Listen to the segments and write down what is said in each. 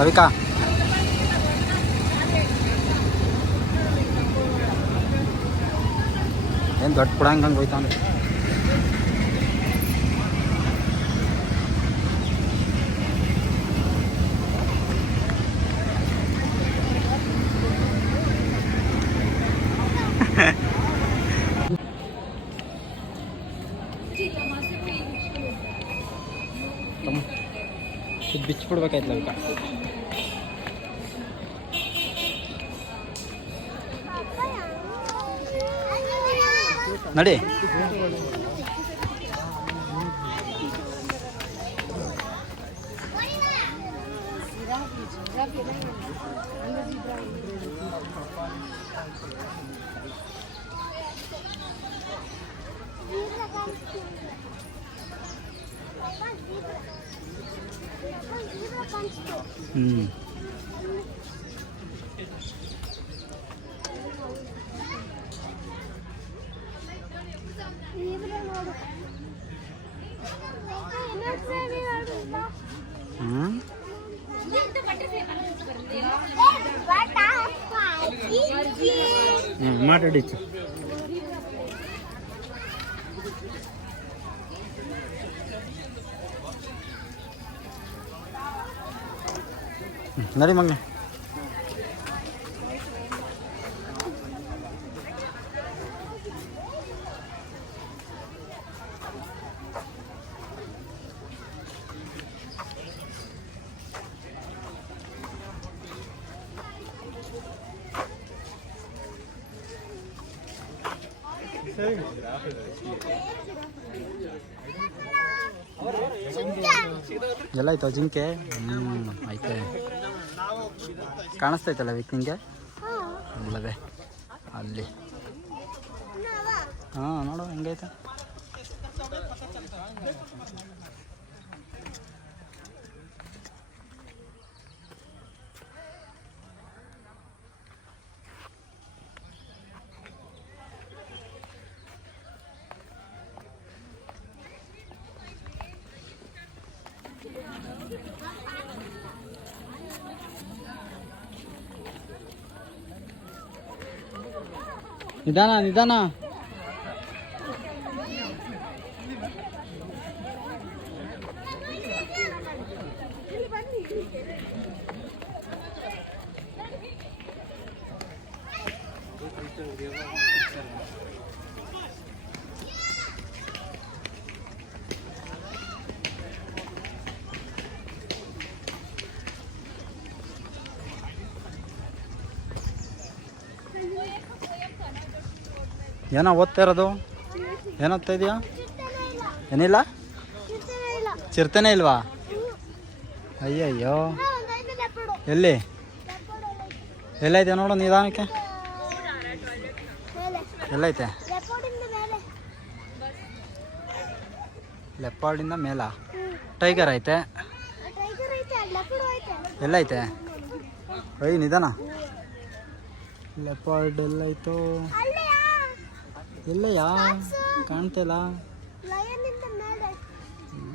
ಲವಿಕಾ. ಏನು ದೊಡ್ಡ ಪುಡಂಗೆ ಹಂಗೆ ಹೋಯ್ತಾನೆ ಬಿಚ್ಚಿಬಿಡ್ಬೇಕಾಯ್ತು ಲವಿಕಾ. ನಡಿ ಹ್ಞೂ ಹ್ಞೂ ಹ್ಞೂ ಮಾತಾಡಿತ್ತು ನಡಿ ಮಗನೆ ಎಲ್ಲ ಆಯ್ತು ಜಿಂಕೆ ಹ್ಞೂ ಐತೆ ಕಾಣಿಸ್ತೈತಲ್ಲ ವಿಕ್ ನಿಂಗೆ? ಅಲ್ಲದೆ ಅಲ್ಲಿ. ಹಾಂ ನೋಡು ಹೆಂಗೈತೆ? ನಿಧಾನ ನಿಧಾನ ಏನೋ ಓದ್ತಾ ಇರೋದು? ಏನೋತ್ತಾ ಇದೆಯಾ? ಏನಿಲ್ಲ? ಚಿರ್ತನೇ ಇಲ್ವಾ? ಅಯ್ಯಯ್ಯೋ. ಎಲ್ಲಿ? ಎಲ್ಲೈತೆ ನೋಡು ನಿಧಾನಕ್ಕೆ. ಎಲ್ಲೈತೆ? ಲೆಪಾರ್ಡಿಂದ ಮೇಲ? ಟೈಗರ್ ಐತೆ. ಎಲ್ಲೈತೆ? ಅಯ್ಯ ನಿಧಾನ. ಲೆಪಾರ್ಡ್ ಎಲ್ಲೈತೋ? ಎಲ್ಲಯ್ಯ ಕಾಣ್ತಿಲ್ಲ.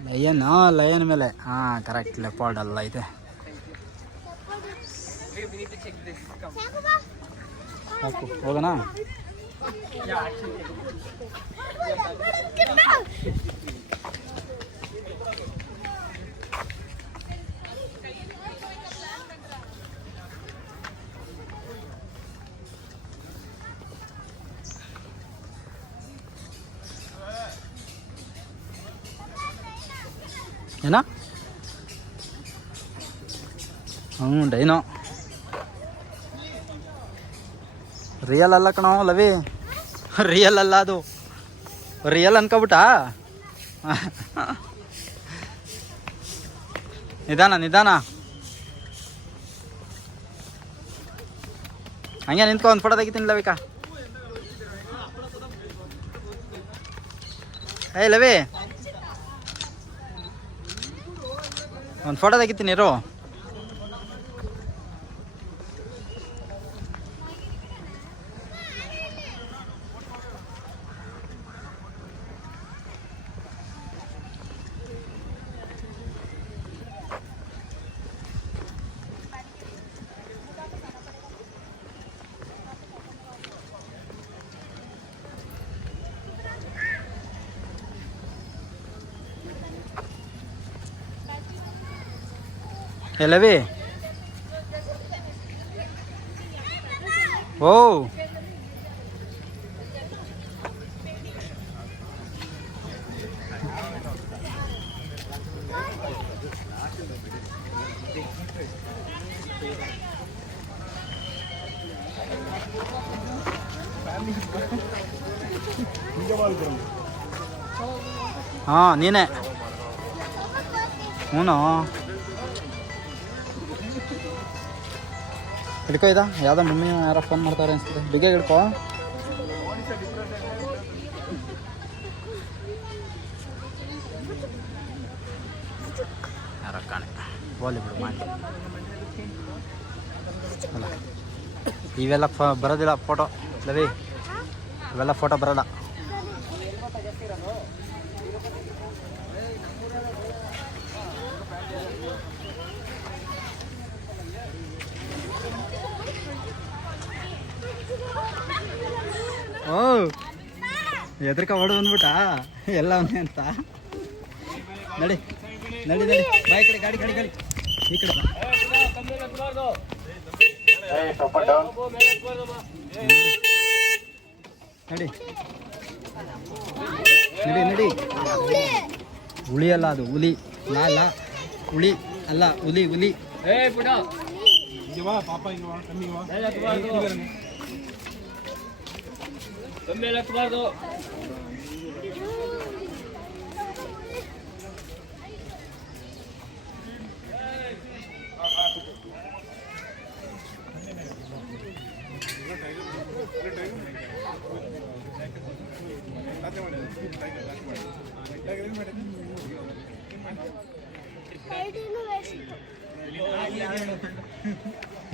ಲಯನ್ ಲಯನ್ ಮೇಲೆ. ಹಾಂ ಕರೆಕ್ಟ್ ಲೆಪಾರ್ಡ್ ಅಲ್ಲ ಇದೆ. ಸಾಕು ಹೋಗೋಣ? ಏನ? ಹ್ಞೂ ಡೈನೋ. ರಿಯಲ್ ಅಲ್ಲ ಕಣೋ, ಲವಿ. ರಿಯಲ್ ಅಲ್ಲ ಅದು. ರಿಯಲ್ ಅನ್ಕೋಬಿಟ್ಟ? ನಿಧಾನ ನಿಧಾನ. ಹಂಗೆ ನಿಂತ್ಕೊ, ಒಂದು ಫೋಟೋ ತೆಗಿತೀನಿ ಲವಿಕಾ. ಏಯ್ ಲವಿ. ಒಂದು ಫೋಟೋ ತೆಗಿತೀನಿ ಇರು. ಎಲ್ಲವಿ ಓ ಹಾಂ ನೀನೇ ಹಿಡ್ಕೊ ಇದ. ಯಾವ್ದೋ ಮಮ್ಮಿ ಯಾರೋ ಫೋನ್ ಮಾಡ್ತಾರೆ ಅನ್ಸುತ್ತೆ. ಬಿಗೆ ಹಿಡ್ಕೋ. ಬೋಲಿ ಮಾಡಿ. ಇವೆಲ್ಲ ಬರೋದಿಲ್ಲ ಫೋಟೋ ಲವಿ, ಇವೆಲ್ಲ ಫೋಟೋ ಬರಲ್ಲ. ಓ. ಎದ್ರಕ ಹೊಡೆದು ಬಂದ್ಬಿಟ್ಟ? ಎಲ್ಲ ಅವನೇ ಅಂತ. ನಡಿ ನಡಿ ನಡಿ. ಬಾ ಈ ಕಡೆ ಗಾಡಿ ಗಾಡಿ ಗಾಡಿ. ಈ ಕಡೆ ನಡಿ. ನಡಿ ನಡಿ. ಹುಳಿ ಅಲ್ಲ ಅದು ಹುಲಿ. ಲಾ ಲಾ ಹುಳಿ ಅಲ್ಲ ಹುಲಿ ಹುಲಿ.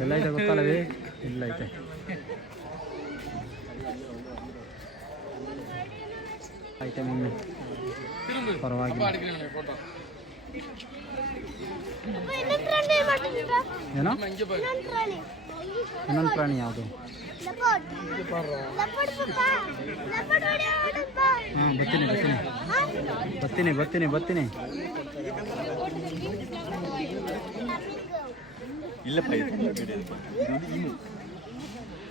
ಎಲ್ಲ ಐತೆ ಗೊತ್ತಲ್ಲವೇ ಇಲ್ಲ ಐತೆ ಐತೆ ಮಮ್ಮಿ ಪರವಾಗಿಲ್ಲ. ಏನೋ? ಪ್ರಾಣಿ ಯಾವುದು? ಹಾಂ ಬರ್ತೀನಿ ಬರ್ತೀನಿ. ಬರ್ತೀನಿ ಬರ್ತೀನಿ ಬರ್ತೀನಿ.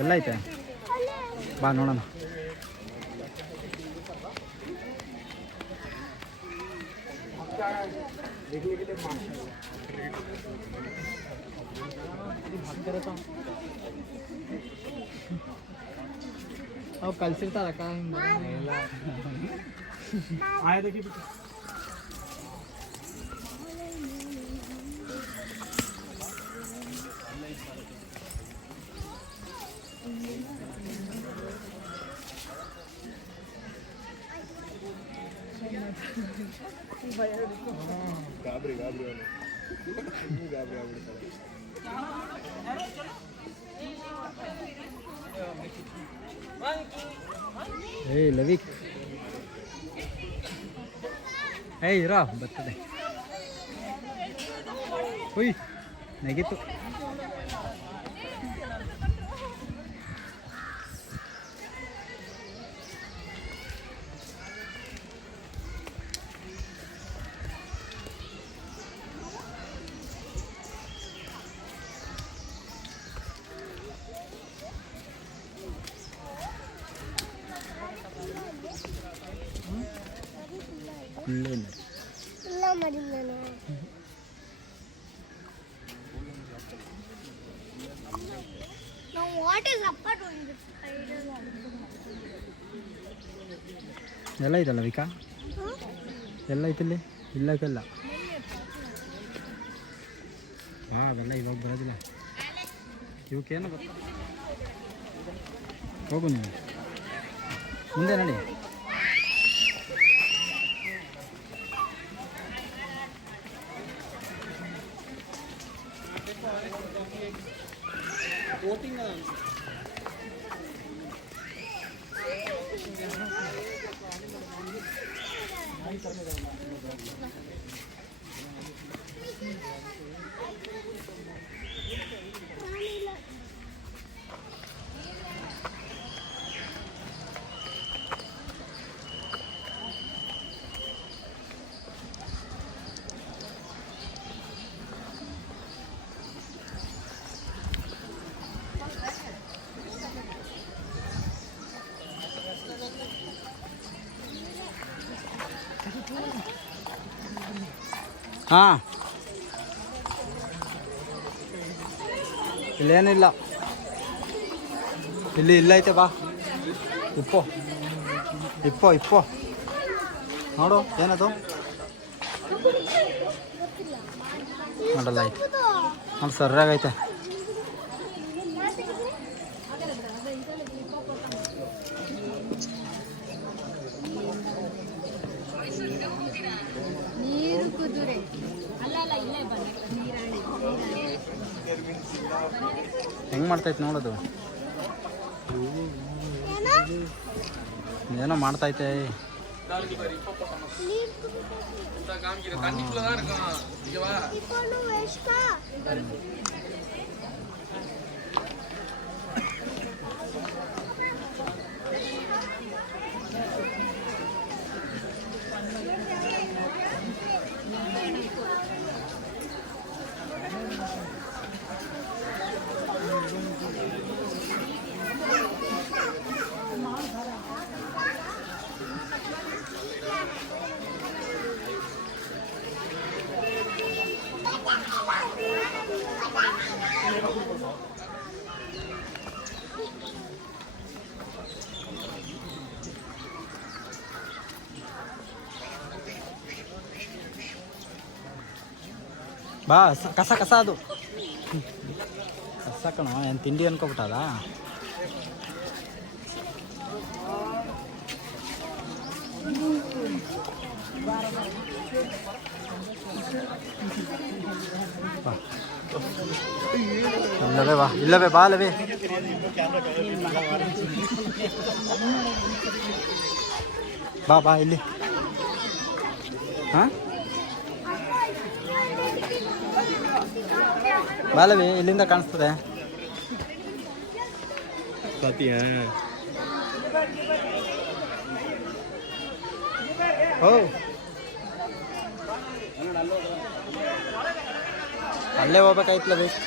ಎಲ್ಲ ಐತೆ ಬಾ ನೋಡೋಣ ಅವು ಕಲ್ಸಿರ್ತಾರಕ್ಕ ಏಯ್ ಲವಿಕ್. ಏಯ್ ಇರೋ ಬರ್ತದೆ. ಹುಯ್ ನೆಗಿತು. ಇದಲ್ಲ ವಿಕಾ? ಎಲ್ಲ ಐತಿಲ್ಲಿ? ಇಲ್ಲಕ್ಕೆಲ್ಲ? ಹಾಂ ಅವೆಲ್ಲ ಇವಾಗ ಬರೋದಿಲ್ಲ. ಇವಕ್ಕೇನು ಹೋಗು ನೀವು ಮುಂದೆ ನಡಿ. ವೋಟಿಂಗ್ ಹಾಂ ಇಲ್ಲೇನಿಲ್ಲ ಇಲ್ಲಿ ಇಲ್ಲ ಐತೆ ಬಾ ಇಪ್ಪೋ ಇಪ್ಪೋ ಇಪ್ಪೋ ನೋಡು ಏನದು ನೋಡಲ್ಲ ಐತೆ ನೋಡಿ ಸರ್ರಾಗೈತೆ ನೀರು ಕುದುರೆ ಅಲ್ಲ ಅಲ್ಲ ಇಲ್ಲೇ ಬಂದ ನೀರಾಳಿ ಹೆಂಗೆ ಮಾಡ್ತೈತೆ ನೋಡೋದು ಏನೋ ಮಾಡ್ತೈತೆ ಬಾ ಸ- ಕಸ ಕಸ ಅದು ಕಸ ಕಣ ಏನು ತಿಂಡಿ ಅನ್ಕೊಬಿಟ್ಟದ ಬಾ. ಇಲ್ಲವೇ ಬಾ ಇಲ್ಲವೇ ಬಾ ಅಲ್ಲವೇ ಬಾ ಬಾ ಇಲ್ಲಿ ಹಾಂ ಬಾಲವಿ ಇಲ್ಲಿಂದ ಕಾಣಿಸ್ತದೆ. ಓ ಅಲ್ಲೇ ಹೋಗ್ಬೇಕಾಯ್ತಲ್ಲ ಬೇಕು.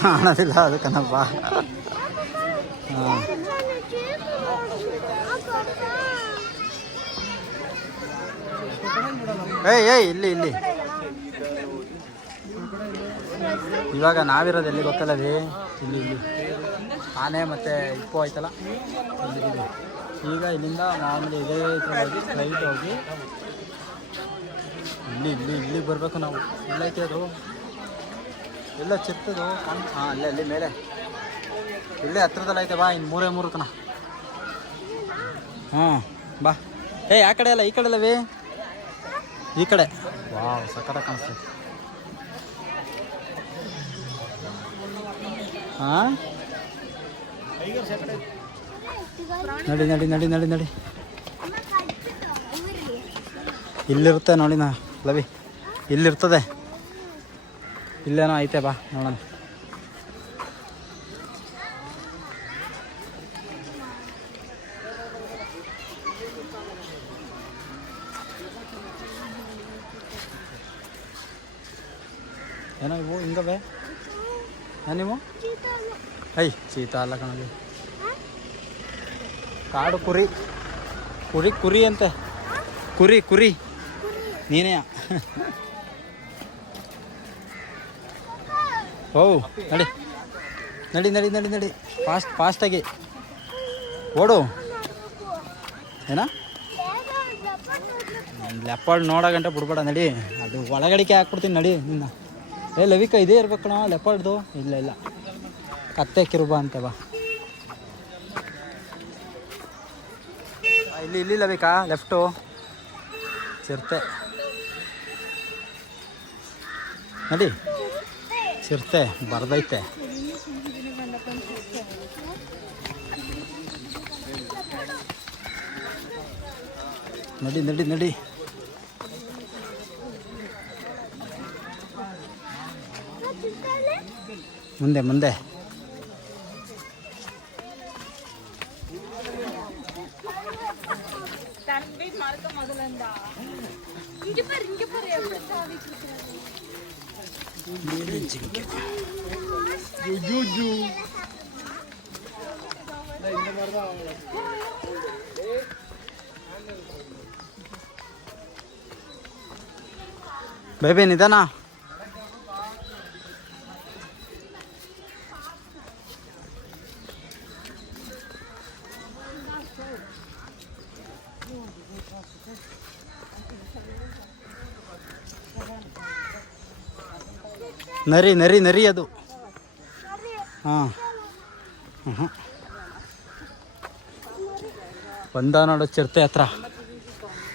ಕಾಣೋದಿಲ್ಲ ಅದು ಕಣಪ್ಪ. ಏಯ್ ಏಯ್, ಇಲ್ಲಿ ಇಲ್ಲಿ. ಇವಾಗ ನಾವಿರೋದು ಎಲ್ಲಿ ಗೊತ್ತಲ್ಲವೇ ಇಲ್ಲಿ ಇಲ್ಲಿ. ಆನೆ ಮತ್ತು ಇಪ್ಪು ಆಯ್ತಲ್ಲ? ಈಗ ಇಲ್ಲಿಂದ ಮಾಮೂಲಿ ಇದೇ ಹೋಗಿ ಸ್ಟ್ರೈಟ್ ಹೋಗಿ. ಇಲ್ಲಿ ಇಲ್ಲಿ ಇಲ್ಲಿಗೆ ಬರಬೇಕು ನಾವು. ಇಲ್ಲೈತೆ ಅದು. ಎಲ್ಲ ಚಿತ್ತದು ಹಾಂ, ಅಲ್ಲೇ, ಅಲ್ಲಿ ಮೇಲೆ. ಇಲ್ಲೇ ಹತ್ರದಲ್ಲಿ ಐತೆ ಬಾ ಇನ್ನು ಮೂರೇ ಮೂರು ತನ ಹಾಂ ಬಾ. ಏ, ಆ ಕಡೆ ಅಲ್ಲ ಈ ಕಡೆ ಅಲ್ಲವೇ ಈ ಕಡೆ. ವಾ ಸಕ್ಕತ್ತ ಕಾಣಿಸ್ತೈತೆ ಹಾಂ ನಡಿ ನಡಿ ನಡಿ ನಡಿ ನಡಿ. ಇಲ್ಲಿರುತ್ತೆ ನೋಡಿ ನಾ, ಲವಿ. ಇಲ್ಲಿರ್ತದೆ. ಇಲ್ಲೇನೋ ಐತೆ ಬಾ, ನೋಡೋಣ. ಏನೋ ಇವು ಹಿಂಗವೆ ನೀವು ಐ, ಚೀತಾ ಅಲ್ಲ ಕಣದು ಕಾಡು ಕುರಿ. ಕುರಿ ಕುರಿ ಅಂತೆ. ಕುರಿ ಕುರಿ. ನೀನೇ ಓ, ನಡಿ. ನಡಿ ನಡಿ ನಡಿ ನಡಿ. ಫಾಸ್ಟ್ ಫಾಸ್ಟಾಗಿ ಓಡು. ಏನಾ? ಲೆಪಾರ್ಡ್ ನೋಡೋ ಗಂಟೆ ಬಿಡ್ಬೇಡ, ನಡಿ. ಅದು ಒಳಗಡಿಕೆ ಹಾಕ್ಬಿಡ್ತೀನಿ, ನಡಿ ನಿನ್ನ. ಏ, ಲವಿಕ, ಇದೇ ಇರ್ಬೇಕು ಕಣ ಇಲ್ಲ ಇಲ್ಲ. ಕತ್ತೆ ಕಿರುಬ ಅಂತ, ಬಾ. ಇಲ್ಲಿ ಇಲ್ಲಿ ಲವಿಕಾ ಲೆಫ್ಟು ಚಿರತೆ. ನಡಿ. ಚಿರತೆ ಬರ್ದೈತೆ. ನಡಿ ನಡಿ ನಡಿ. ಮುಂದೆ ಮುಂದೆ. ಬೇಬಿ ನಿಧಾನ. ನರಿ ನರಿ ನರಿ ಅದು. ಹಾಂ. ಹ್ಞೂ ಬಂದ ನೋಡೋ ಚಿರತೆ ಹತ್ರ.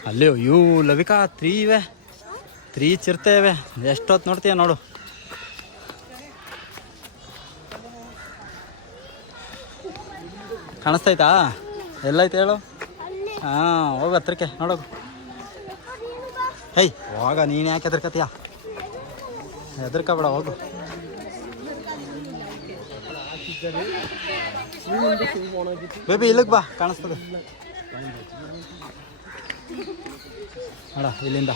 ಅಲ್ಲಿ ಅಯ್ಯೋ ಲವಿಕಾ ತ್ರೀ ಇವೆ ತ್ರೀ ಇರ್ತೇವೆ. ಎಷ್ಟೊತ್ತು ನೋಡ್ತೀಯ ನೋಡು. ಕಾಣಿಸ್ತೈತಾ ಎಲ್ಲೈತೆ ಹೇಳು. ಹಾಂ, ಹೋಗು ಹತ್ರಕ್ಕೆ ನೋಡೋದು ಹೈ ಹೋಗ, ನೀನು ಯಾಕೆ ಹೆದರ್ಕತೀಯ ಹೆದರ್ಕಬೇಡ, ಹೋಗು. ಬೇಬಿ, ಇಲ್ಲಿಗೆ ಬಾ, ಕಾಣಿಸ್ತದೆ. ನೋಡ, ಇಲ್ಲಿಂದ.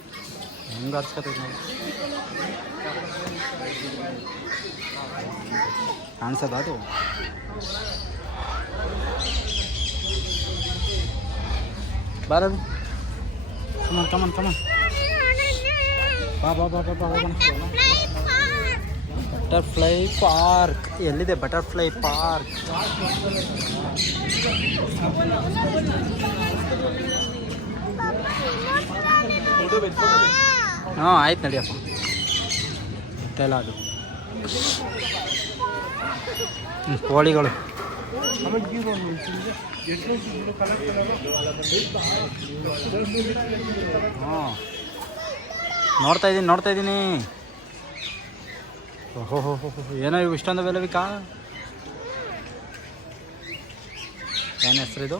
ಹೆಂಗೆ ಹರ್ಚ್ಕೊತೈತಿ ನೋಡಿ ಕಾಣಿಸೋದು ಅದು ಬಾರದು ಕಮನ್ ಕಮನ್ ಕಮನ್ ಬಾ ಬಾ ಬಾ ಬಾ ಬಾ ಬಟರ್ಫ್ಲೈ ಪಾರ್ಕ್ ಎಲ್ಲಿದೆ ಬಟರ್ಫ್ಲೈ ಪಾರ್ಕ್ ಹಾಂ, ಆಯ್ತು ನಡಿಯಪ್ಪ ಮತ್ತೆಲ್ಲ ಅದು. ಕೋಳಿಗಳು. ಹಾಂ. ನೋಡ್ತಾ ಇದ್ದೀನಿ ನೋಡ್ತಾ ಇದ್ದೀನಿ ಓಹೋ, ಹೋ ಹೋ ಹೋ. ಏನೋ ಇವು ಇಷ್ಟೊಂದು ಬೆಲೆ ಬೇಕಾ? ಏನು ಹೆಸರು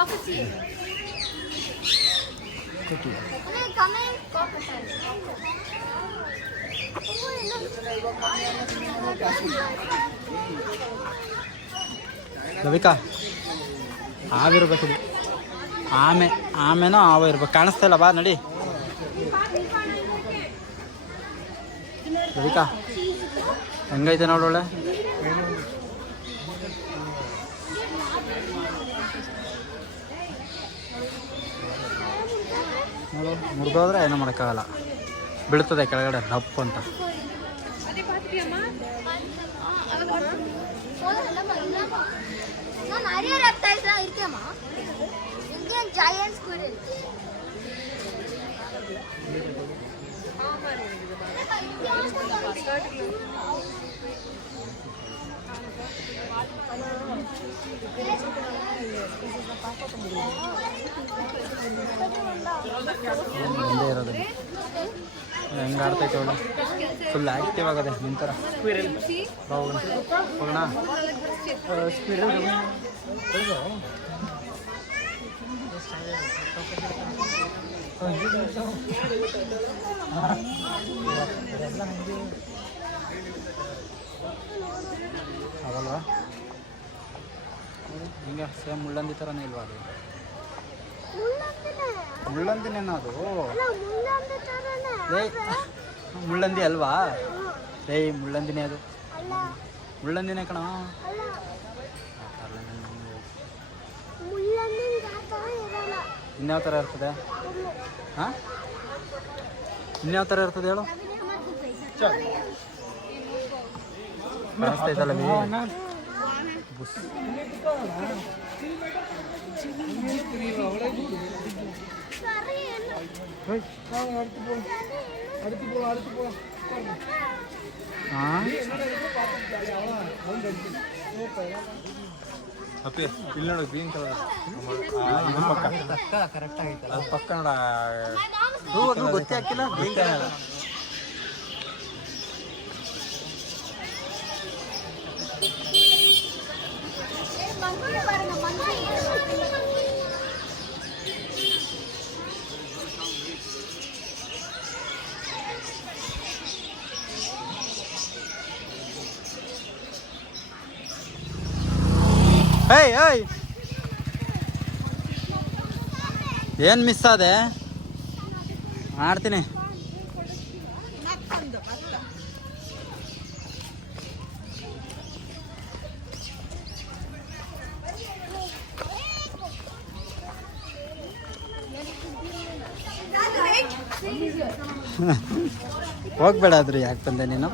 ಇದು ಕಾಕಟಿಯಲ್ Come in. ಲವಿಕಾ ಹಾವಿರ್ಬೇಕು ಆಮೆ, ಆಮೇನೋ ಹಾವು ಇರ್ಬೇಕು. ಕಾಣಿಸ್ತಾ ಬಾ, ನಡಿ. ಲವಿಕಾ ಹೆಂಗೈತೆ ನೋಡೋಳೆ ನೋಡು ಮುರಿದೋದ್ರೆ ಏನೂ ಮಾಡೋಕ್ಕಾಗಲ್ಲ. ಬೀಳ್ತದೆ ಕೆಳಗಡೆ ರಪ್ ಅಂತ. ಮುಂದೆ ಇರೋದು. ಹೆಂಗೆ ಆಡ್ತೈತೆ ಅವಳು? ಫುಲ್ ಆಕ್ಟಿವ್ ಆಗದೆ ನಿಂತರ. ಹೋಗೋಣ. ಹೋಗೋಣ ಆಗಲ್ವಾ ಹಿಂಗೆ ಸೇಮ್ ಮುಳ್ಳಂದಿ ಥರನೇ ಇಲ್ವಾ ಅದು? ಮುಳ್ಳಂದಿನೇನೋ ಅದು? ಅಲ್ಲ ಮುಂದೆ ತರನೇ ಲೇ ಮುಳ್ಳಂದಿ ಅಲ್ವಾ? ಏಯ್ ಮುಳ್ಳಂದಿನೇ ಅದು. ಅಲ್ಲ. ಮುಳ್ಳಂದಿನೇ ಕಣ. ಇನ್ಯಾವ ಥರ ಇರ್ತದೆ? ಹಾ ಹಾಂ? ಇನ್ಯಾವ ಥರ ಇರ್ತದೆ ಹೇಳು? ಕಾಣಿಸ್ತಾ ಇದ್ದಲ್ಲ ಬುಸ್ ಅಪ್ಪಿ ಇಲ್ಲಿ ನೋಡು ಗ್ರೀನ್ ಕಲರ್ ಪಕ್ಕ ಕರೆಕ್ಟ್ ಆಗಿತ್ತು ಅದು ಪಕ್ಕ ನೋಡ ಗೊತ್ತೇ ಹಾಕಿಲ್ಲ ಗ್ರೀನ್ ಕಲರ್ ಏಯ್ ಏಯ್. ಏನು ಮಿಸ್ ಆದೆ? ಮಾಡ್ತೀನಿ. ಹೋಗ್ಬೇಡ ಆದ್ರೂ ಯಾಕೆ ಬಂದೆ ನೀನು?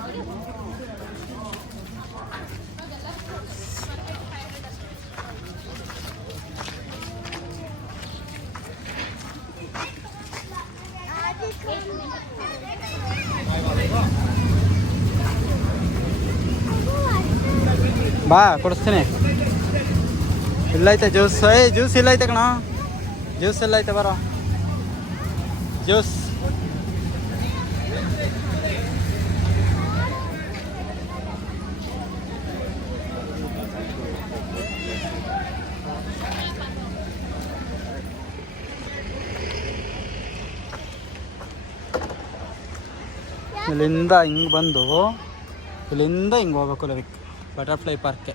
ಬಾ, ಕೊಡಿಸ್ತೀನಿ. ಇಲ್ಲೈತೆ ಜ್ಯೂಸ್. ಏಯ್ ಜ್ಯೂಸ್ ಇಲ್ಲೈತೆ ಕಣ. ಜ್ಯೂಸ್ ಎಲ್ಲ ಐತೆ, ಬರೋ. ಜ್ಯೂಸ್. ಇಲ್ಲಿಂದ ಹಿಂಗೆ ಬಂದು, ಇಲ್ಲಿಂದ ಹಿಂಗೆ ಹೋಗ್ಬೇಕು ಲವಿಕ್. ಬಟರ್ಫ್ಲೈ ಪಾರ್ಕ್ಗೆ